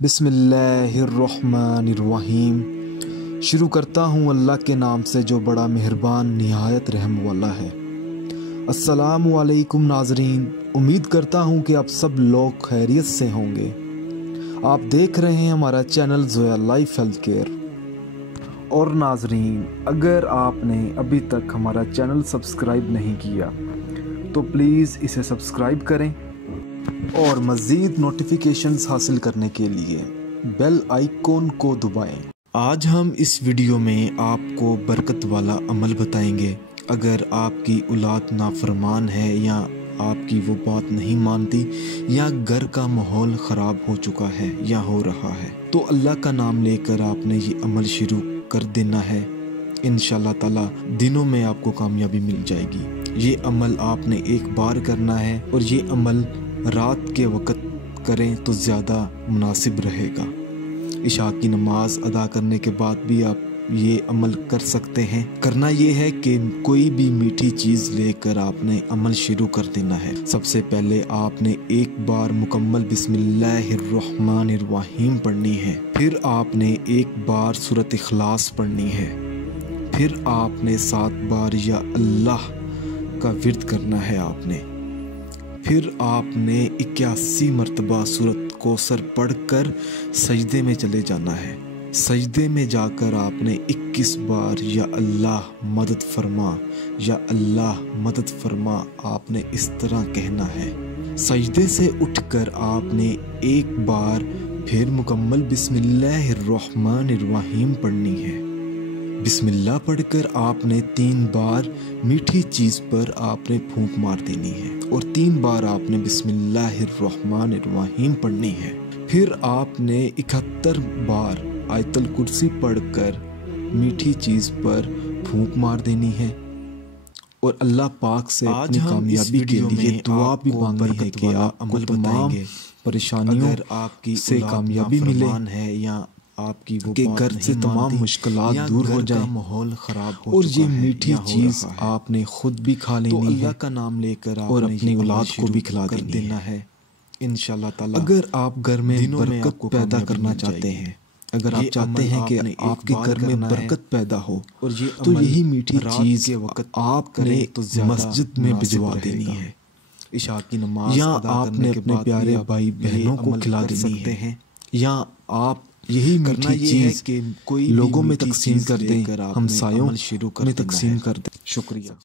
बिस्मिल्लाहिर्रहमानिर्रहीम। शुरू करता हूँ अल्लाह के नाम से जो बड़ा मेहरबान निहायत रहम वाला है। अस्सलामु अलैकुम नाजरीन, उम्मीद करता हूँ कि आप सब लोग खैरियत से होंगे। आप देख रहे हैं हमारा channel Zoya life health care. और नाजरीन, अगर आपने अभी तक हमारा चैनल सब्सक्राइब नहीं किया तो प्लीज़ इसे सब्सक्राइब करें और मज़ीद नोटिफिकेशंस हासिल करने के लिए बेल आइकॉन को दबाएं। आज हम इस वीडियो में आपको बरकत वाला अमल बताएंगे। अगर आपकी औलाद नाफरमान है या आपकी वो बात नहीं मानती या घर का माहौल ख़राब हो चुका है या हो रहा है, तो अल्लाह का नाम लेकर आपने ये अमल शुरू कर देना है। इंशाअल्लाह ताला दिनों में आपको कामयाबी मिल जाएगी। ये अमल आपने एक बार करना है और ये अमल रात के वक़्त करें तो ज़्यादा मुनासिब रहेगा। इशा की नमाज अदा करने के बाद भी आप ये अमल कर सकते हैं। करना ये है कि कोई भी मीठी चीज़ लेकर आपने अमल शुरू कर देना है। सबसे पहले आपने एक बार मुकम्मल बिस्मिल्लाहिर्रहमानिर्रहीम पढ़नी है, फिर आपने एक बार सूरत इखलास पढ़नी है, फिर आपने 7 बार या अल्लाह का विर्द करना है आपने, फिर आपने 81 मरतबा सूरत कौसर पढ़कर सजदे में चले जाना है। सजदे में जाकर आपने 21 बार या अल्लाह मदद फरमा या अल्लाह मदद फरमा आपने इस तरह कहना है। सजदे से उठकर आपने एक बार फिर मुकम्मल बिस्मिल्लाहिर्रहमानिर्रहीम पढ़नी है। बिस्मिल्लाह पढ़कर आपने 3 बार मीठी चीज़ पर आपने फूंक मार देनी है और 3 बार आपने बिस्मिल्लाहिर्रहमानिर्रहीम पढ़नी है। फिर आपने 71 बार आयतुल कुर्सी पढ़कर मीठी चीज़ पर फूंक मार देनी है और अल्लाह पाक से अपनी कामयाबी के लिए दुआ भी मांगनी है कि आप अमल बताएंगे परेशानियों आपकी से कामयाबी मिले है या आपकी के घर से तमाम मुश्किलात दूर हो जाए, माहौल खराब हो और ये मीठी चीज़ आपने खुद भी खा लेनी है, अल्लाह का नाम लेकर और अपनी औलाद को भी खिला देना है इंशाअल्लाह ताला। अगर आप घर में बरकत पैदा करना चाहते हैं, अगर आप चाहते हैं कि आपके घर में बरकत पैदा हो और ये तो यही मीठी चीज़ के वक्त आपने तो मस्जिद में भिजवा देनी है। इशा की नमाज या आपने अपने प्यारे भाई बहनों को खिला देनी है, या आप यही मीठी चीज़ के कोई लोगों में तकसीम कर दें, हमसायों में तकसीम कर दें। शुक्रिया।